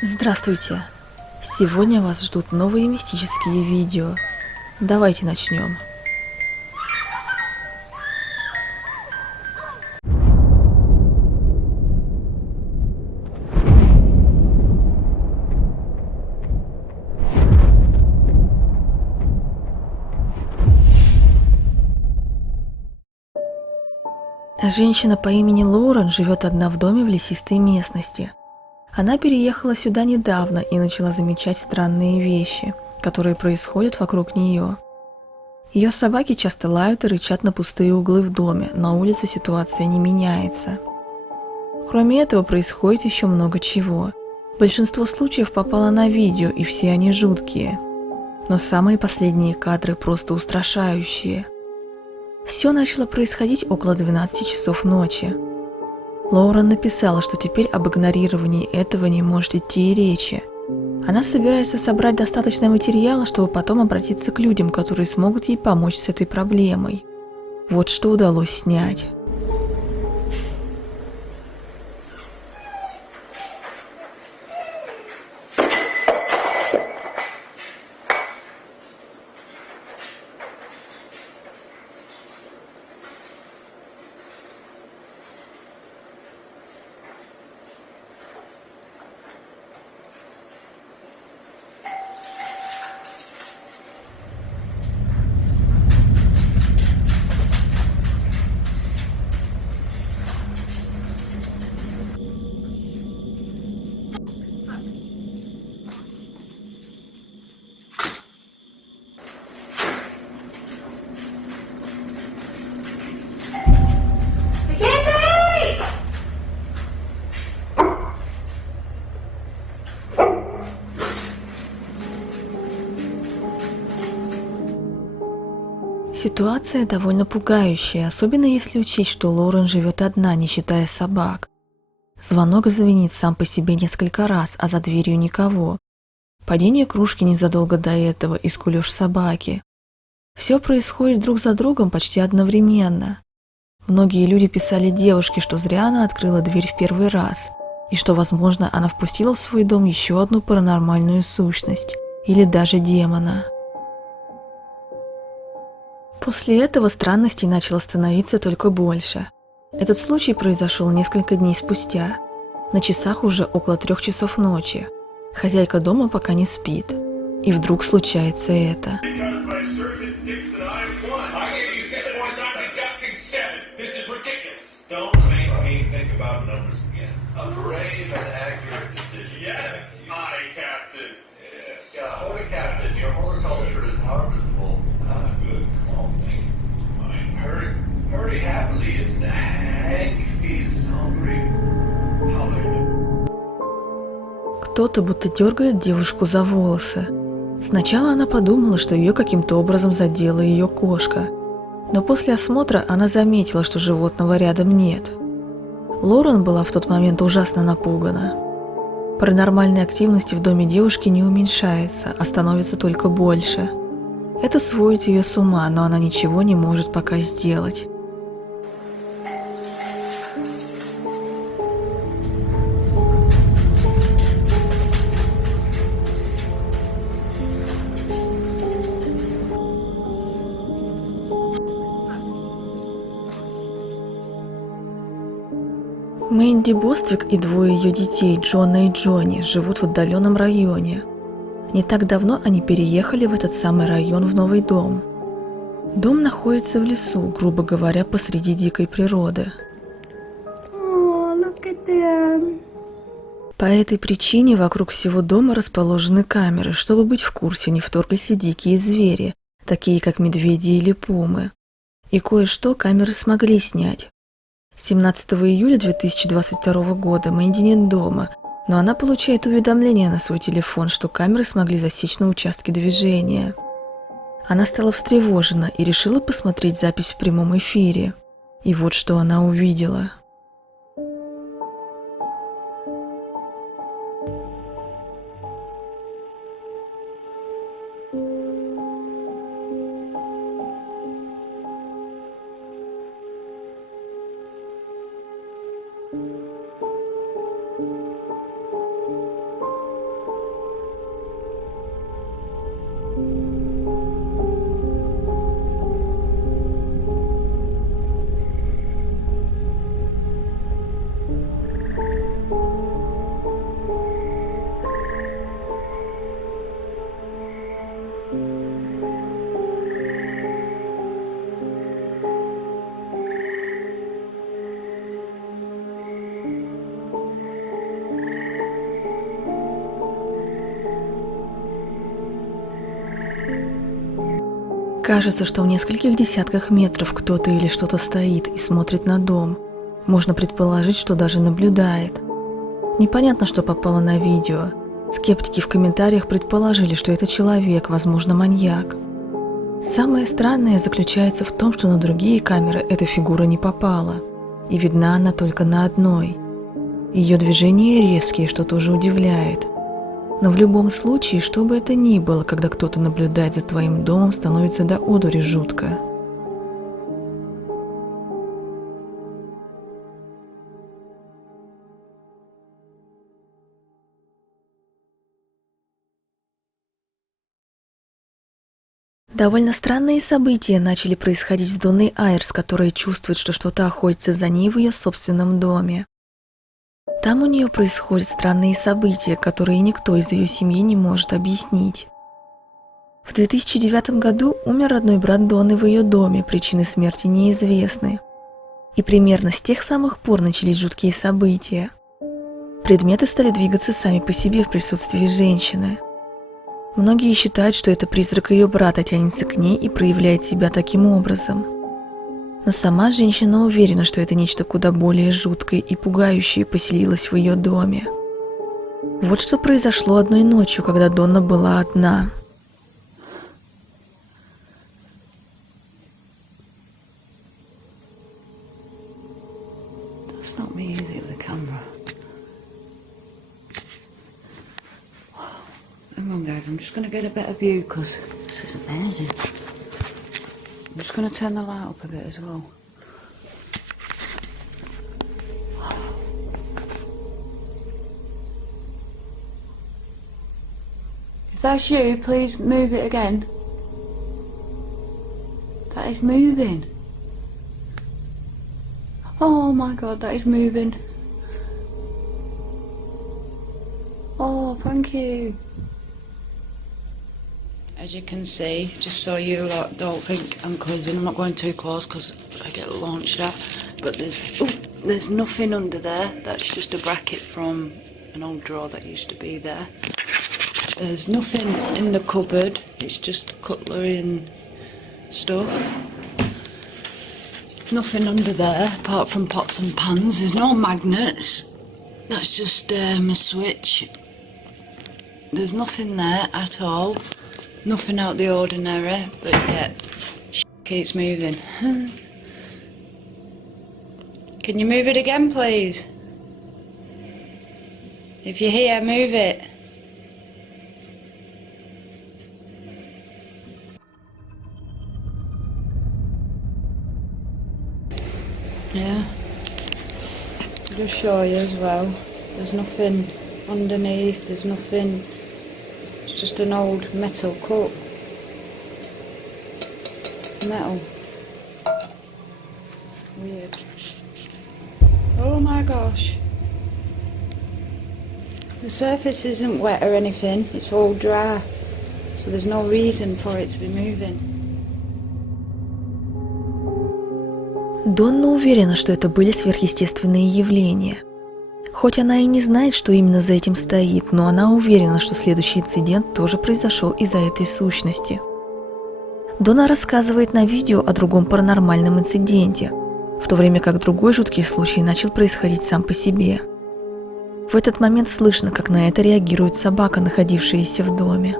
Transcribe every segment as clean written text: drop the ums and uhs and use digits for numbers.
Здравствуйте! Сегодня вас ждут новые мистические видео. Давайте начнем. Женщина по имени Лоурен живет одна в доме в лесистой местности. Она переехала сюда недавно и начала замечать странные вещи, которые происходят вокруг нее. Ее собаки часто лают и рычат на пустые углы в доме, на улице ситуация не меняется. Кроме этого происходит еще много чего. Большинство случаев попало на видео, и все они жуткие. Но самые последние кадры просто устрашающие. Все начало происходить около 12 часов ночи. Лоурен написала, что теперь об игнорировании этого не может идти и речи. Она собирается собрать достаточно материала, чтобы потом обратиться к людям, которые смогут ей помочь с этой проблемой. Вот что удалось снять. Ситуация довольно пугающая, особенно если учесть, что Лоурен живет одна, не считая собак. Звонок звенит сам по себе несколько раз, а за дверью никого. Падение кружки незадолго до этого и скулёж собаки. Все происходит друг за другом почти одновременно. Многие люди писали девушке, что зря она открыла дверь в первый раз, и что, возможно, она впустила в свой дом еще одну паранормальную сущность, или даже демона. После этого странностей начало становиться только больше. Этот случай произошел несколько дней спустя. На часах уже около 3 часов ночи. Хозяйка дома пока не спит. И вдруг случается это. Кто-то будто дергает девушку за волосы. Сначала она подумала, что ее каким-то образом задела ее кошка. Но после осмотра она заметила, что животного рядом нет. Лоурен была в тот момент ужасно напугана. Паранормальной активности в доме девушки не уменьшается, а становится только больше. Это сводит ее с ума, но она ничего не может пока сделать. Мэнди Боствик и двое ее детей, Джона и Джонни, живут в отдаленном районе. Не так давно они переехали в этот самый район в новый дом. Дом находится в лесу, грубо говоря, посреди дикой природы. По этой причине вокруг всего дома расположены камеры, чтобы быть в курсе, не вторглись ли дикие звери, такие как медведи или пумы. И кое-что камеры смогли снять. 17 июля 2022 года Мэнди нет дома, но она получает уведомление на свой телефон, что камеры смогли засечь на участке движения. Она стала встревожена и решила посмотреть запись в прямом эфире. И вот что она увидела. Кажется, что в нескольких десятках метров кто-то или что-то стоит и смотрит на дом. Можно предположить, что даже наблюдает. Непонятно, что попало на видео. Скептики в комментариях предположили, что это человек, возможно, маньяк. Самое странное заключается в том, что на другие камеры эта фигура не попала, и видна она только на одной. Ее движения резкие, что тоже удивляет. Но в любом случае, что бы это ни было, когда кто-то наблюдает за твоим домом, становится до одури жутко. Довольно странные события начали происходить с Донной Айрс, которая чувствует, что что-то охотится за ней в ее собственном доме. Там у нее происходят странные события, которые никто из ее семьи не может объяснить. В 2009 году умер родной брат Донны в ее доме, причины смерти неизвестны. И примерно с тех самых пор начались жуткие события. Предметы стали двигаться сами по себе в присутствии женщины. Многие считают, что это призрак ее брата тянется к ней и проявляет себя таким образом. Но сама женщина уверена, что это нечто куда более жуткое и пугающее поселилось в ее доме. Вот что произошло одной ночью, когда Донна была одна. That's not me, is it, with the camera? Hang on, guys, I'm just going to get a better view because this is amazing. I'm just going to turn the light up a bit as well. If that's you, please move it again. That is moving. Oh my god, that is moving. Oh, thank you. As you can see, just so you lot don't think I'm quizzing, I'm not going too close because I get launched at, but there's nothing under there. That's just a bracket from an old drawer that used to be there. There's nothing in the cupboard, it's just cutlery and stuff. Nothing under there apart from pots and pans. There's no magnets, that's just a switch. There's nothing there at all. Nothing out the ordinary, but yeah, keeps moving. Can you move it again, please? If you're here, move it. Yeah, I'll just show you as well. There's nothing underneath, there's nothing. It's just an old metal cup. Metal. Weird. Oh my gosh. The surface isn't wet or anything, it's all dry. So there's no reason for it to be moving. Донна уверена, что это были сверхъестественные явления. Хоть она и не знает, что именно за этим стоит, но она уверена, что следующий инцидент тоже произошел из-за этой сущности. Донна рассказывает на видео о другом паранормальном инциденте, в то время как другой жуткий случай начал происходить сам по себе. В этот момент слышно, как на это реагирует собака, находившаяся в доме.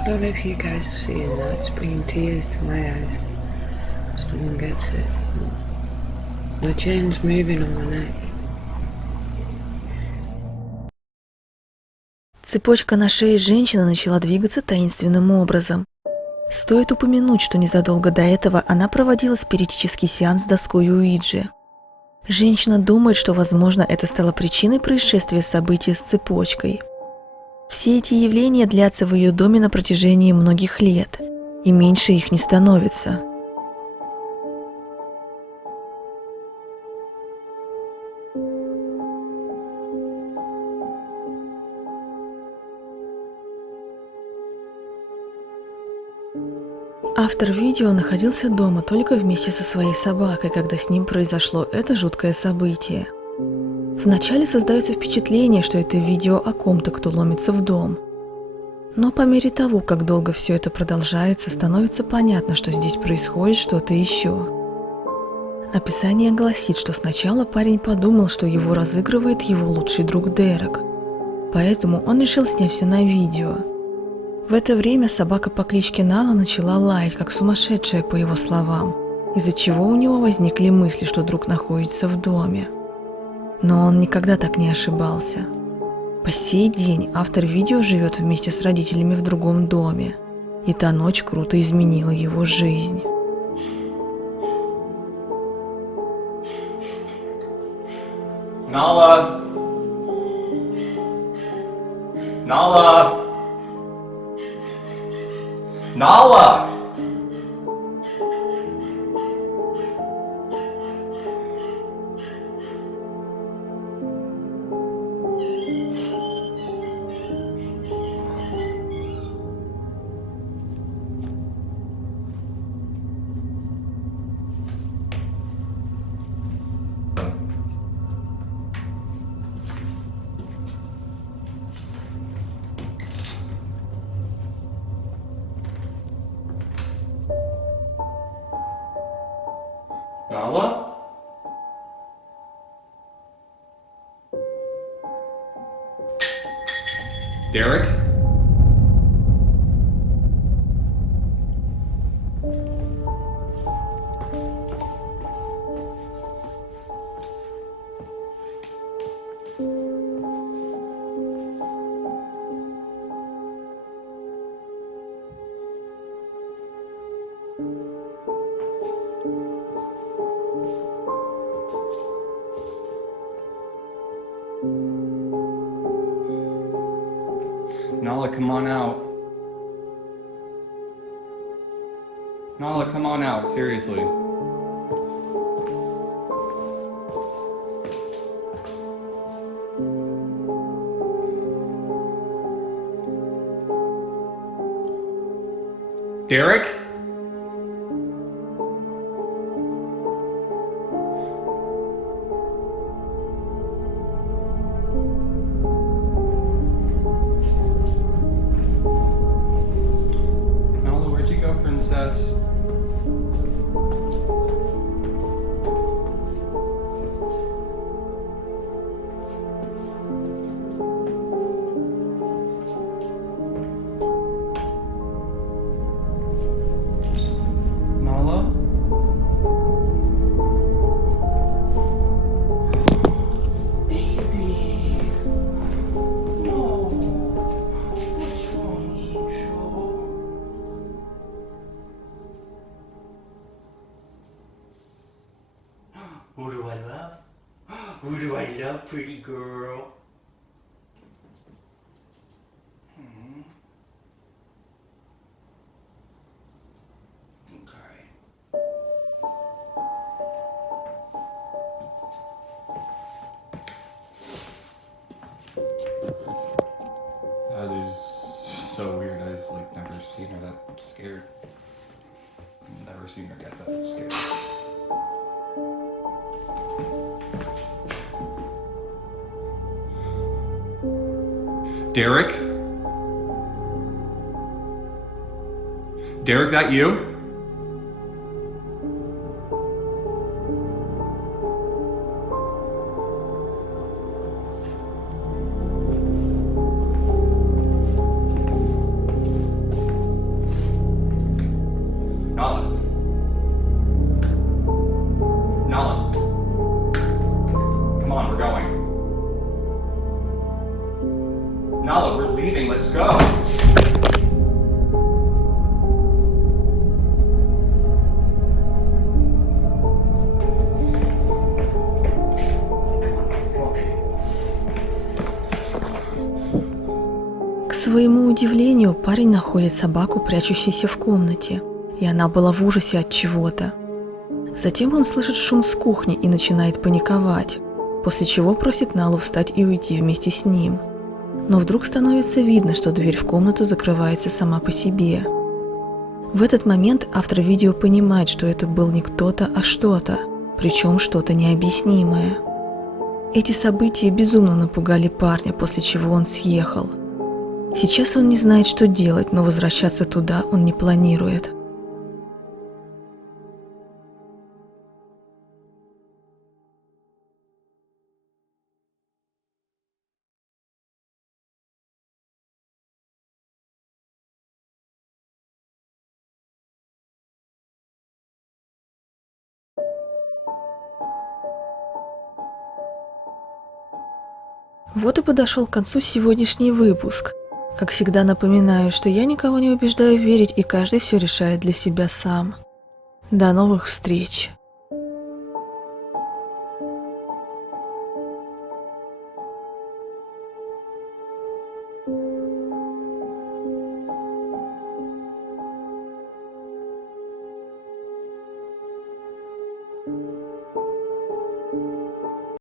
I don't know if you guys are seeing that, it's bringing tears to my eyes. No one gets it. My chain's moving on my neck. Цепочка на шее женщины начала двигаться таинственным образом. Стоит упомянуть, что незадолго до этого она проводила спиритический сеанс с доской Уиджи. Женщина думает, что, возможно, это стало причиной происшествия событий с цепочкой. Все эти явления длятся в ее доме на протяжении многих лет, и меньше их не становится. Автор видео находился дома только вместе со своей собакой, когда с ним произошло это жуткое событие. Вначале создается впечатление, что это видео о ком-то, кто ломится в дом. Но по мере того, как долго все это продолжается, становится понятно, что здесь происходит что-то еще. Описание гласит, что сначала парень подумал, что его разыгрывает его лучший друг Дерек. Поэтому он решил снять все на видео. В это время собака по кличке Нала начала лаять, как сумасшедшая, по его словам, из-за чего у него возникли мысли, что друг находится в доме. Но он никогда так не ошибался. По сей день автор видео живет вместе с родителями в другом доме, и та ночь круто изменила его жизнь. Nala! Nala! Nala! Nala? Derek? Nala, come on out. Nala, come on out, seriously. Derek? Nala, where'd you go, princess? Nala? Baby. No. What's wrong, Angel? Who do I love? Who do I love, pretty girl? Okay. That is so weird. I've never seen her that scared. Never seen her get that scared. Derek? Derek, that you? Nala. Nala. Come on, we're going. Nala, we're leaving. Let's go. удивлению, парень находит собаку, прячущуюся в комнате, и она была в ужасе от чего-то. Затем он слышит шум с кухни и начинает паниковать, после чего просит Налу встать и уйти вместе с ним. Но вдруг становится видно, что дверь в комнату закрывается сама по себе. В этот момент автор видео понимает, что это был не кто-то, а что-то, причем что-то необъяснимое. Эти события безумно напугали парня, после чего он съехал. Сейчас он не знает, что делать, но возвращаться туда он не планирует. Вот и подошел к концу сегодняшний выпуск. Как всегда напоминаю, что я никого не убеждаю верить, и каждый все решает для себя сам. До новых встреч!